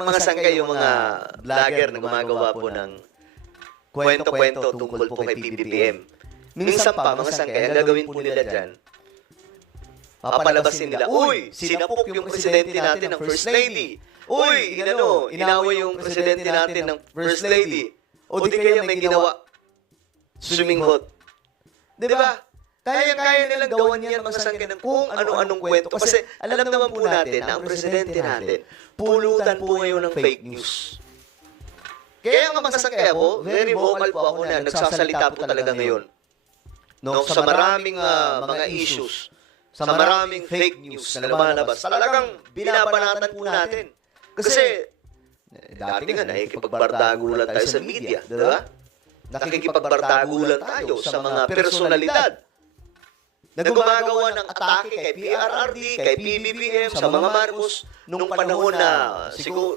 mga sangkay yung mga vlogger na gumagawa po ng kwento-kwento tungkol po kay PBBM. Minsan pa, mga sangkay, ang gagawin po nila dyan, papalabasin nila, uy, sinapok yung presidente natin ng First Lady. Uy, inaway yung presidente natin ng First Lady. O di kaya may ginawa, swimming hot. Diba? Kaya-kaya nilang gawan yan mga sangkay ng kung ano-anong kwento. Kasi alam naman po natin na ang presidente natin, pulutan po ngayon ng fake news. Kaya nga mga sangkay ako, very vocal po ako na nagsasalita po talaga ngayon. No, sa maraming mga issues, sa maraming fake news na lumalabas, talagang binabanatan po natin. Kasi, dati nga, nakikipagbardagulan tayo sa media, di ba? Nakikipagbardagulan tayo sa mga personalidad na gumagawa ng atake kay PRRD, kay PBBM, sa mga Marcos, nung panahon na siguro